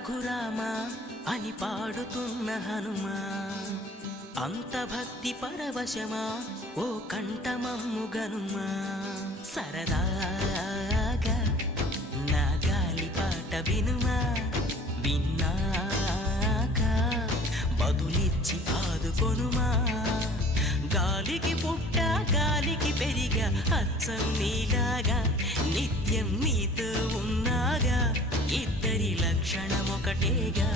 రఘురామా అని పాడుతున్న హనుమా, అంత భక్తి పరవశమా ఓ కంఠమమ్ము గనుమా. సరదాగా నా గాలి పాట వినుమా, విన్నాక బదులిచ్చి ఆదుకొనుమా. గాలికి పుట్ట గాలికి పెరిగా అచ్చం నీలాగా, నిత్యం నీతో ఉన్నాగా, ఇద్దరి లక్షణమొకటేగా.